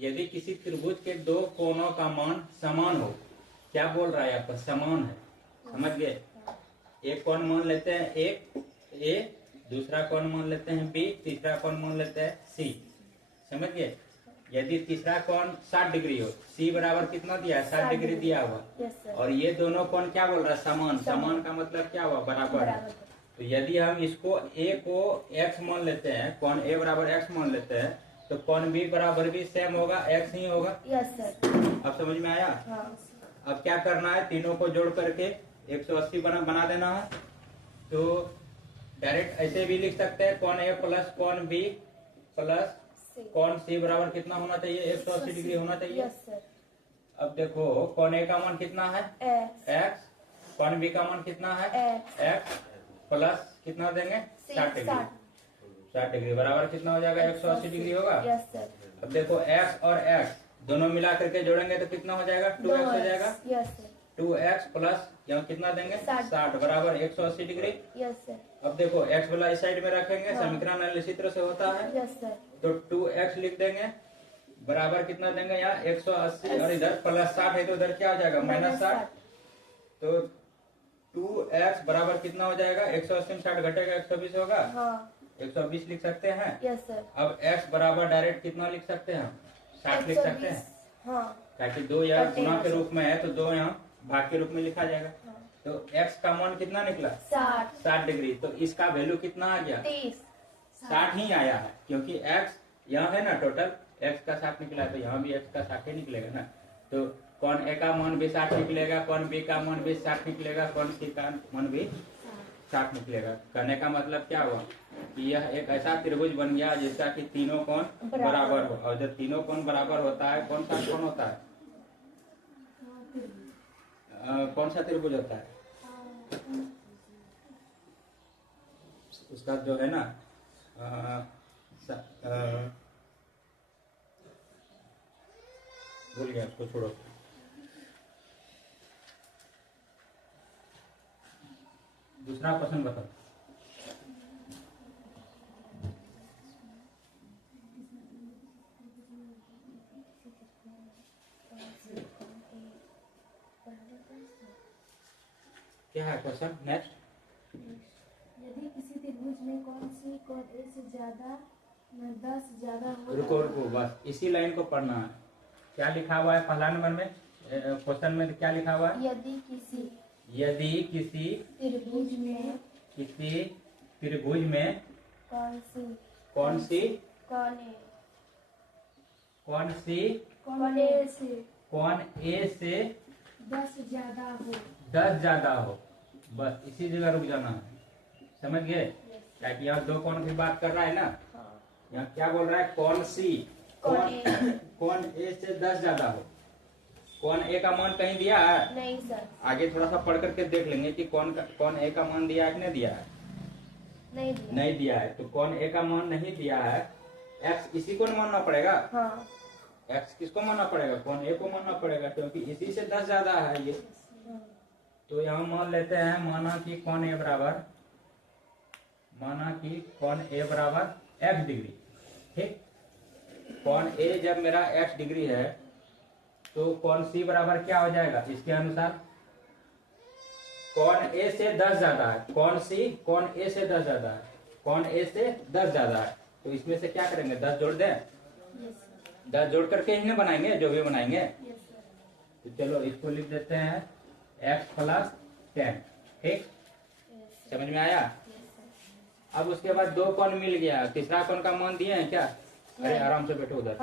यदि किसी त्रिभुज के दो कोणों का मान समान हो, क्या बोल रहा है यहाँ पर, समान है, समझ गए। एक कोण मान लेते हैं एक ए, दूसरा कोण मान लेते हैं बी, तीसरा कोण मान लेते हैं सी, समझ गए। यदि तीसरा कोण 60 डिग्री हो, सी बराबर कितना दिया है, 60 डिग्री दिया हुआ, और ये दोनों कोण क्या बोल रहा है, समान। समान का मतलब क्या हुआ, बराबर है। तो यदि हम इसको ए को x मान लेते हैं, कोण ए बराबर x मान लेते हैं, तो कोण बी बराबर भी सेम होगा, x ही होगा। Yes sir. अब समझ में आया। हाँ। अब क्या करना है, तीनों को जोड़ करके 180 बना देना है। तो डायरेक्ट ऐसे भी लिख सकते हैं, कोण ए प्लस कोण बी प्लस कोण सी बराबर कितना होना चाहिए, 180 डिग्री होना चाहिए। Yes sir. अब देखो कोण ए का मान कितना है, x, कोण बी का मान कितना है, x प्लस कितना देंगे, 60 डिग्री। 60 डिग्री बराबर कितना हो जाएगा, 180 डिग्री होगा। Yes sir. अब देखो x और x दोनों मिला करके जोड़ेंगे तो कितना हो जाएगा, 2x हो जाएगा। Yes sir. 2x प्लस यहाँ कितना देंगे, 60 बराबर 180 डिग्री। Yes sir. अब देखो x वाला इस साइड में रखेंगे, समीकरण इसी तरह से होता है। Yes sir. तो 2x लिख देंगे, बराबर कितना देंगे यहाँ 180, और इधर प्लस 60 है तो उधर क्या हो जाएगा, -60। तो 2x बराबर कितना हो जाएगा, 180 में 60 घटेगा, 120 होगा। हाँ। 120 लिख सकते हैं। Yes sir. अब x बराबर डायरेक्ट कितना लिख सकते हैं, 60 लिख सकते हैं। हाँ। ताकि 2 यहाँ गुणा के रूप में है तो 2 यहाँ भाग के रूप में लिखा जाएगा। तो x का मान कितना निकला, 60 डिग्री। तो इसका वैल्यू कितना आ गया, 60 ही आया है, क्योंकि x यहाँ है ना, टोटल x का 60 निकला है, तो यहाँ भी x का 60 ही निकलेगा ना। तो कोण ए का मान भी 60 निकलेगा, कोण बी का मान भी 60 निकलेगा, कोण सी का मान भी 60 निकलेगा। कहने का मतलब क्या हुआ कि यह एक ऐसा त्रिभुज बन गया जिसका कि तीनों कोण बराबर हो, और जब तीनों कोण बराबर होता है, कौन सा कोण होता है, कौन सा त्रिभुज होता है, उसका जो है ना भूल गया, उसको छोड़ो। दूसरा क्वेश्चन बताओ। क्या है क्वेश्चन नेक्स्ट। यदि किसी त्रिभुज में कोण सी कोण ए से ज्यादा 10 ज्यादा हो, रुको बस इसी लाइन को पढ़ना है। क्या लिखा हुआ है पहला नंबर में क्वेश्चन में, क्या लिखा हुआ है, यदि किसी त्रिभुज में कौन सी कोण ए से 10 ज्यादा हो, बस इसी जगह रुक जाना है, समझ गए। ताकि यहाँ दो कोण की बात कर रहा है ना। यहाँ क्या बोल रहा है, कोण सी कोण ए से 10 ज्यादा हो। कोण ए का मान कहीं दिया है, नहीं सर। आगे थोड़ा सा पढ़ करके देख लेंगे कि कोण ए का मान दिया है कि नहीं दिया है, नहीं दिया है। तो कोण ए का मान नहीं दिया है, x इसी को मानना पड़ेगा। हाँ। x किसको मानना पड़ेगा, कोण ए को मानना पड़ेगा, क्योंकि इसी से 10 ज्यादा है ये। तो यहाँ मान लेते हैं, माना कि कोण ए बराबर x डिग्री, ठीक। कोण ए जब मेरा x डिग्री है तो कोण सी बराबर क्या हो जाएगा, इसके अनुसार कोण ए से 10 ज्यादा है, कोण सी कोण ए से 10 ज्यादा है, कोण ए से 10 ज्यादा है। तो इसमें से क्या करेंगे, 10 जोड़ दें, 10 जोड़ करके ही बनाएंगे जो भी बनाएंगे। तो चलो इसको लिख देते हैं x प्लस 10, ठीक, समझ में आया। अब उसके बाद दो कोण मिल गया, तीसरा कोण का मान दिए हैं क्या, अरे आराम से बैठो उधर,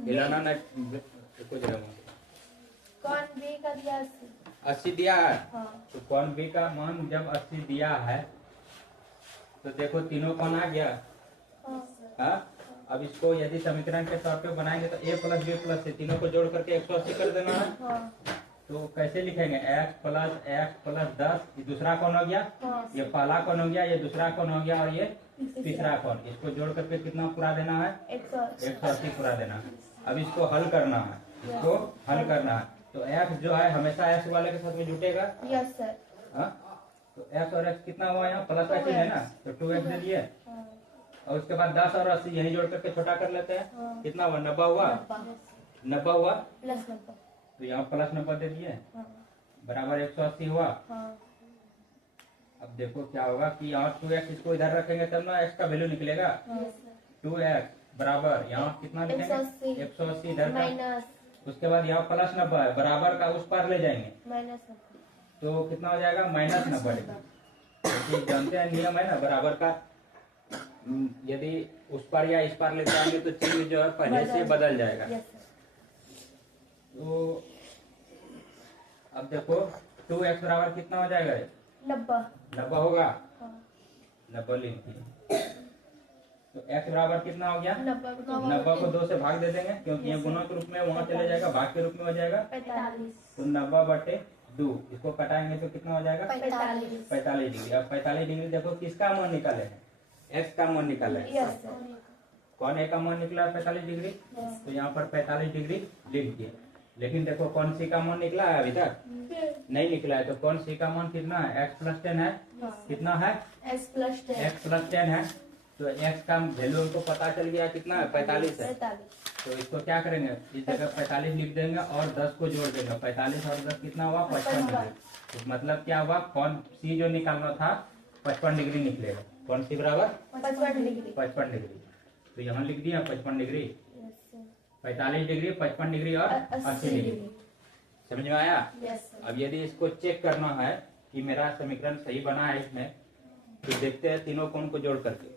हिलाना नहीं, कोण बी का दिया 80 दिया है। हाँ। तो कोण बी का मान जब 80 दिया है तो देखो तीनों कोण आ गया। हाँ। अब इसको यदि समीकरण के तौर पे बनाएंगे तो a plus B plus c तीनों को जोड़ करके 180 कर देना है। हाँ। तो कैसे लिखेंगे, x प्लस 10, ये दूसरा कोण हो गया। हाँ। ये पहला कोण हो गया, ये दूसरा कोण हो गया, और ये तीसरा कोण। इसको जोड़ करके कितना पूरा देना है, 180 पूरा देना है। अब इसको हल करना है, तो x जो है हमेशा x वाले के साथ में जुटेगा। Yes sir. हाँ। तो x और x कितना हुआ, यहाँ प्लस का चिन्ह है ना, तो 2x दे दिए। और उसके बाद 10 और 80 यही जोड़ करके छोटा कर लेते हैं। हाँ। कितना हुआ? 90 हुआ। 90 हुआ प्लस 90। तो यहाँ प्लस 90 दे दिए, हाँ बराबर 180 हुआ। हाँ अब देखो क्या होगा कि यहाँ 2x इसको इधर रखेंगे तब ना x का वैल्यू निकलेगा। 2x बराबर यहाँ कितना लिखेंगे? 180 180 इधर का। माइनस उसके बाद यहाँ प्लस 90 है, बराबर का उस पार ले जाएंगे माइनस तो कितना हो जाएगा? माइनस 90। क्योंकि जानते हैं नियम है ना बराबर का, यदि उस पार या इस पार ले जाएंगे तो चिन्ह जो है पहले से बदल जाएगा। Yes sir. तो अब देखो 2x बराबर कितना हो जाएगा? 90। 90 होगा। हाँ 90 लिख दिए। तो x बराबर कितना हो गया? 90 को 2 से भाग दे देंगे क्योंकि ये गुणा के रूप में वहाँ चले जाएगा, भाग के रूप में हो जाएगा। 45 तो 90/2 इसको कटाएंगे तो कितना हो जाएगा? 45। 45 डिग्री। अब 45 डिग्री देखो किसका मान निकाले हैं? x का मान निकाले हैं। Yes sir. कौन a का मान निकला है? 45 डिग्री। तो यहाँ पर 45 डिग्री लिख दिए। लेकिन देखो कौन सी का मान निकला है? अभी तक नहीं निकला है। तो कौन सी का मान कितना है? x + 10 है। कितना है? x + 10। x + 10 है। तो x का वैल्यू हमको पता चल गया कितना है? 45 है। 45। तो इसको क्या करेंगे? इस जगह 45 लिख देंगे और 10 को जोड़ देंगे। 45 और 10 कितना हुआ? 55 डिग्री। तो मतलब क्या हुआ? कौन सी जो निकालना था 55 डिग्री निकलेगा। कौन सी बराबर? 55 डिग्री। 55 डिग्री। तो यहाँ लिख दिया 55 degree, yes sir. 45 degree, 55 degree और 80 डिग्री। समझ में आया? Yes sir. अब यदि इसको चेक करना है कि मेरा समीकरण सही बना है इसमें, तो देखते हैं तीनों कोण को जोड़ करके।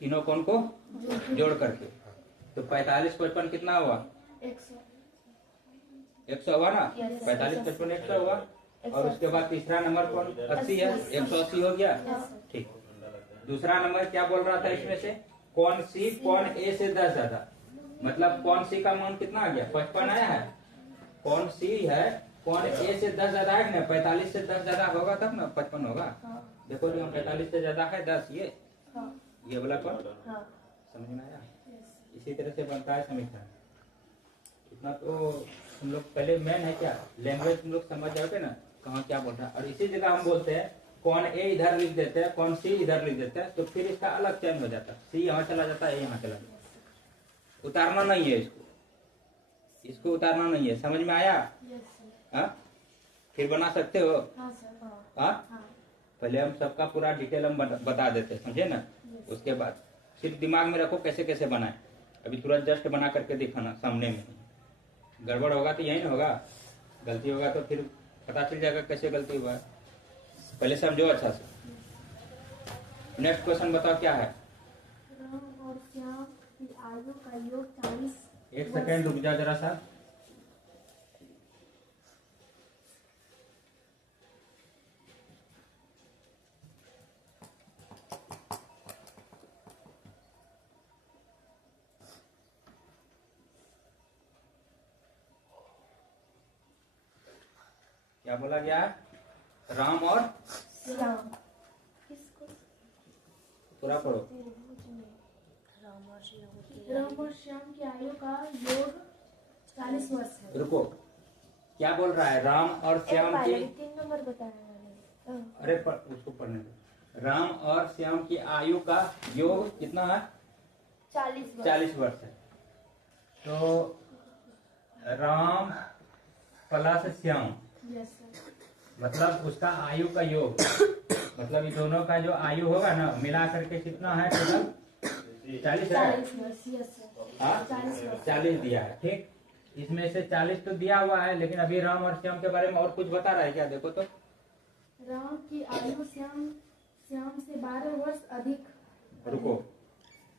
तीनों कोण को जोड़ करके तो 45 55 कितना हुआ? 100 हुआ ना? Yes, 45 55 100 हुआ। और उसके बाद तीसरा नंबर कौन? 80 है। 180 हो गया। ठीक। दूसरा नंबर क्या बोल रहा था इसमें से? कौन सी कौन ए से 10 ज्यादा, मतलब कौन सी का मान कितना आ गया? 55 आया है। कौन सी है कौन ए से 10 ज्यादा है ना? 45 से 10 ज्यादा होगा तब ना 55 होगा। हाँ देखो जो 45 से ज्यादा है 10, ये वाला कौन? हाँ समझ में आया? इसी तरह से बनता है समीकरण। इतना तो हम लोग पहले मेन है क्या, लैंग्वेज हम लोग समझ जाओगे ना कहाँ क्या बोल रहा है। और इसी जगह हम बोलते हैं कौन ए इधर लिख देते हैं, कौन सी इधर लिख देते हैं, तो फिर इसका अलग चयन हो जाता है। सी यहाँ चला जाता है, यहाँ चला जाता है। उतारना नहीं है इसको, इसको उतारना नहीं है। समझ में आया? हाँ फिर बना सकते हो। हाँ पहले हम सबका पूरा डिटेल हम बता देते हैं, समझे ना। उसके बाद सिर्फ दिमाग में रखो कैसे कैसे बनाए। अभी तुरंत जस्ट बना करके दिखाना सामने में। गड़बड़ होगा तो यही ना होगा, गलती होगा तो फिर पता चल जाएगा कैसे गलती हुआ है। पहले समझो अच्छा से। नेक्स्ट क्वेश्चन बताओ क्या है? राम और श्याम की आयु का योग 40। एक सेकेंड रुक जा जरा सा। क्या बोला गया? राम और श्याम। किसको? पूरा पढ़ो। राम और श्याम की आयु का योग 40 वर्ष है। रुको, क्या बोल रहा है? राम और श्याम की, 3 नंबर बताया मैंने। अरे उसको पढ़ने दो। राम और श्याम की आयु का योग कितना है? 40 वर्ष है। तो Ram plus Shyam yes sir. मतलब उसका आयु का योग, मतलब इन दोनों का जो आयु होगा ना मिला करके कितना है टोटल? 40 है। 40 वर्ष। Yes sir. हाँ 40 वर्ष। 40 दिया है। ठीक, इसमें से 40 तो दिया हुआ है, लेकिन अभी राम और श्याम के बारे में और कुछ बता रहा है क्या? देखो तो। राम की आयु श्याम से 12 वर्ष अधिक। रुको,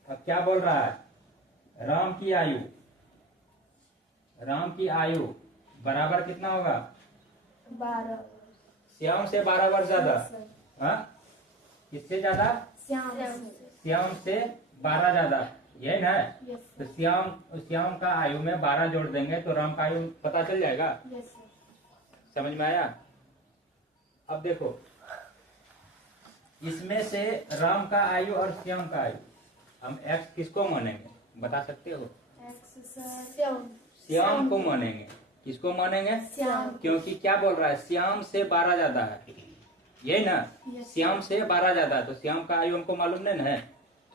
अब क्या बोल रहा है? राम की आयु बराबर कितना होगा? 12। श्याम से 12 वर्ष ज्यादा। Yes sir. हाँ किससे ज्यादा? श्याम से। श्याम से 12 ज्यादा, यही ना? यस तो सर। श्याम का आयु में 12 जोड़ देंगे तो राम का आयु पता चल जाएगा। Yes sir. समझ में आया? अब देखो इसमें से राम का आयु और श्याम का आयु हम x किसको मानेंगे बता सकते हो? X sir. श्याम। श्याम को मानेंगे। किसको मानेंगे? श्याम। क्योंकि क्या बोल रहा है? श्याम से 12 ज्यादा है, यही ना? Yes. श्याम से 12 ज्यादा है तो श्याम का आयु हमको मालूम नहीं ना है।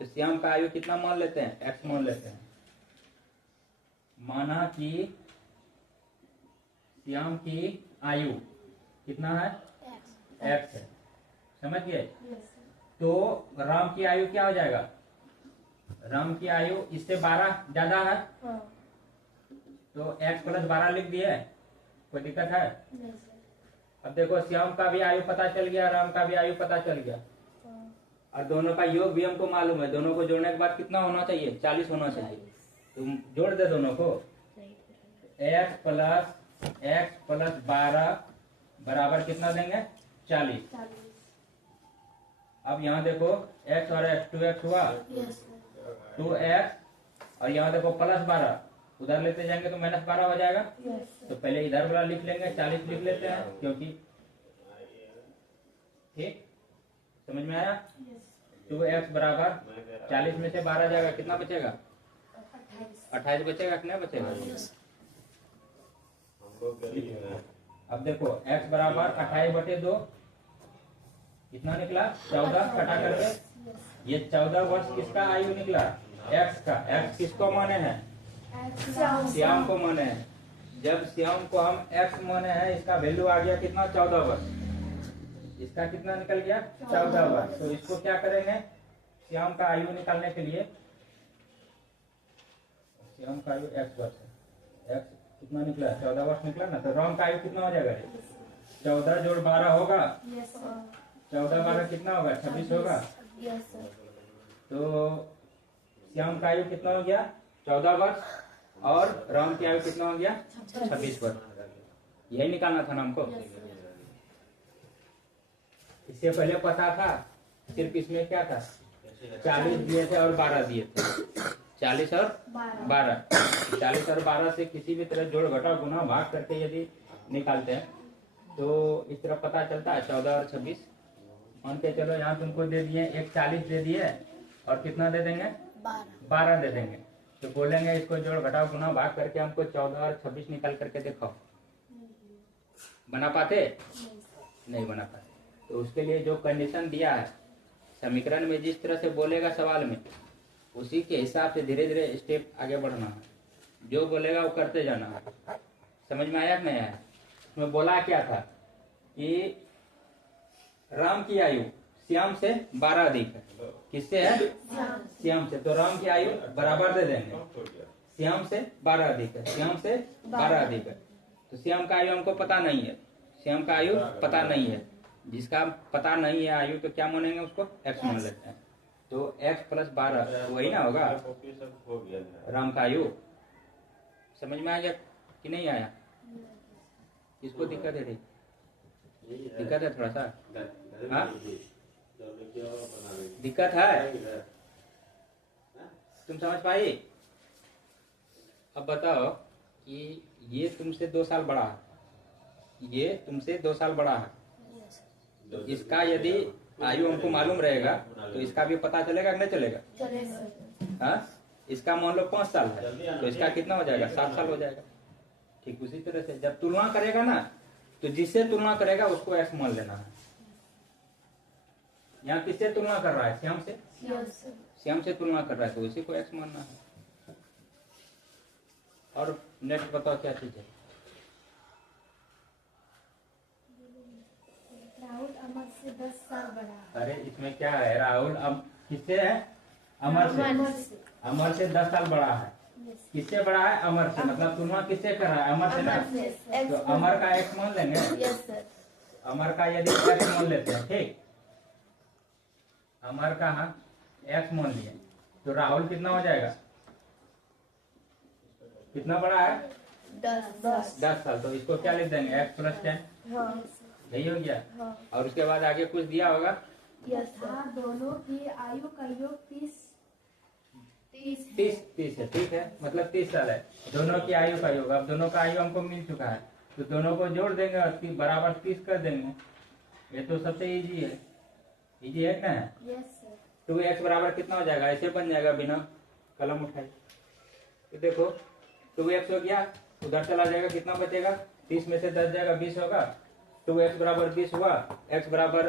तो श्याम का आयु कितना मान लेते हैं, एक्स मान लेते हैं। माना कि श्याम की आयु कितना है, एक्स है, समझ गए। तो राम की आयु क्या हो जाएगा, राम की आयु इससे 12 ज्यादा है, हाँ। तो x प्लस 12 लिख दिए, कोई दिक्कत है। नहीं सर। अब देखो श्याम का भी आयु पता चल गया, राम का भी आयु पता चल गया, हाँ। और दोनों का योग भी हमको मालूम है। दोनों को जोड़ने के बाद कितना होना चाहिए, 40 होना चाहिए। तुम जोड़ दे दोनों को, x प्लस 12 बराबर कितना देंगे, 40। 40। अब यहाँ देखो x और x 2x हुआ, यस सर। 2x, और यहाँ देखो प्लस 12, उधर लेते जाएंगे तो माइनस 12 हो जाएगा। यस तो पहले इधर वाला लिख लेंगे, 40 लिख लेते हैं, क्योंकि ठीक समझ में आया। यस। 2x बराबर 40 में से 12 जाएगा, कितना बचेगा, 28। 28 बचेगा कि नहीं बचेगा। अब देखो x बराबर 28/2 कितना निकला, 14 घटा करके। ये 14 वर्ष किसका आयु निकला, x का। x किसको माने हैं, श्याम को माने हैं। जब श्याम को हम x माने हैं, इसका वैल्यू आ गया कितना, 14 वर्ष। इसका कितना निकल गया, 14 वर्ष। तो इसको क्या करेंगे, श्याम का आयु निकालने के लिए, श्याम का आयु x वर्ष है, x कितना निकला, 14 वर्ष निकला ना। तो राम का आयु कितना हो जाएगा, 14 जोड़ 12 होगा, यस सर। 14 12 कितना होगा, 26 होगा। Yes sir. तो श्याम का आयु कितना हो गया, 14 वर्ष, और राम की आयु कितना हो गया, 26 वर्ष। यही निकालना था ना हमको। इससे पहले पता था, सिर्फ इसमें क्या था, 40 दिए थे और 12 दिए थे, 40 और 12। 40 और 12 से किसी भी तरह जोड़ घटा गुना भाग करके यदि निकालते हैं तो इस तरह पता चलता है 14 और 26। मान के चलो यहाँ तुमको दे दिए, एक 40 दे दिए और कितना दे देंगे, 12 दे देंगे। तो बोलेंगे इसको जोड़ घटा गुना भाग करके हमको 14 और 26 निकाल करके दिखाओ, बना पाते, नहीं बना पाते। तो उसके लिए जो कंडीशन दिया है समीकरण में, जिस तरह से बोलेगा सवाल में, उसी के हिसाब से धीरे धीरे स्टेप आगे बढ़ना है। जो बोलेगा वो करते जाना है। समझ में आया कि नहीं आया। उसमें बोला क्या था कि राम की आयु श्याम से 12 अधिक है। किससे है, श्याम से। तो राम की आयु बराबर दे देंगे, श्याम से 12 अधिक है, श्याम से 12 अधिक है। तो श्याम का आयु हमको पता नहीं है, श्याम का आयु पता नहीं है। जिसका पता नहीं है आयु, तो क्या मानेंगे उसको, x मान लेते हैं। तो x प्लस 12 वही ना होगा राम का आयु। समझ में आ गया कि नहीं आया, किसको दिक्कत है, दिक्कत है थोड़ा सा, हाँ दिक्कत है, तुम समझ पाई। अब बताओ कि ये तुमसे 2 साल बड़ा है, ये तुमसे 2 साल बड़ा है, तो इसका यदि आयु हमको मालूम रहेगा तो इसका भी पता चलेगा कि नहीं चलेगा। हाँ, इसका मान लो 5 साल है, तो इसका कितना हो जाएगा, 7 साल हो जाएगा। ठीक उसी तरह से जब तुलना करेगा ना, तो जिससे तुलना करेगा उसको x मान लेना है। यहाँ किससे तुलना कर रहा है, श्याम से, श्याम से तुलना कर रहा है, तो उसी को x मानना है। और नेक्स्ट बताओ क्या चीज है। राहुल अमर से 10 साल बड़ा है। अरे इसमें क्या है, राहुल अब किससे है, अमर से। अमर से 10 साल बड़ा है। किससे बड़ा है, अमर से। मतलब तुलना किससे कर रहा है, अमर से ना। तो अमर का x मान लेंगे। Yes sir. अमर का यदि x मान लेते हैं, ठीक, अमर का x मान लिए, तो राहुल कितना हो जाएगा, कितना बड़ा है, 10 साल। तो इसको क्या लिख देंगे, x प्लस 10। हाँ। यही हो गया। हाँ। और उसके बाद आगे कुछ दिया होगा, यस सर। हाँ, दोनों की आयु का योग 30 30 है, ठीक है, मतलब 30 साल है। दोनों की आयु का योग, अब दोनों का आयु हमको मिल चुका है, तो दोनों को जोड़ देंगे और बराबर 30 कर देंगे। ये तो सबसे इजी है, इजी है ना। Yes sir. 2x बराबर कितना हो जाएगा, ऐसे बन जाएगा बिना कलम उठाए। तो देखो 2x हो गया, उधर चला जाएगा, कितना बचेगा, 30 में से 10 जाएगा, 20 होगा। 2x बराबर 20 हुआ, x बराबर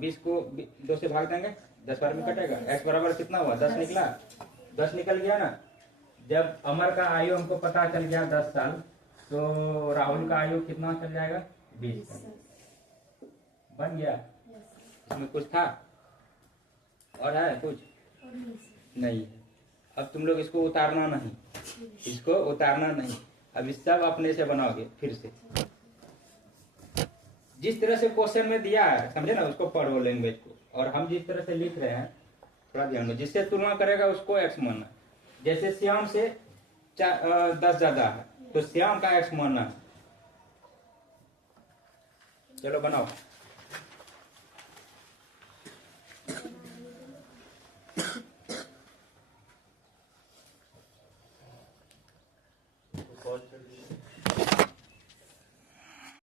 20 को 2 से भाग देंगे, 10 बार में कटेगा। x बराबर कितना हुआ? 10 निकला। 10 निकल गया ना। जब अमर का आयु हमको पता चल गया 10 साल, तो राहुल का आयु कितना चल जाएगा? 20 साल। बन गया। इसमें कुछ था और है कुछ नहीं है। अब तुम लोग इसको उतारना नहीं, इसको उतारना नहीं। अब इस सब अपने से बनाओगे फिर से। जिस तरह से क्वेश्चन में दिया है, समझे ना, उसको पढ़ो लैंग्वेज को। और हम जिस तरह से लिख रहे हैं थोड़ा ध्यान दो। जिससे तुलना करेगा उसको एक्स मानना। जैसे श्याम से 10 ज्यादा है तो श्याम का एक्स मानना है। चलो बनाओ।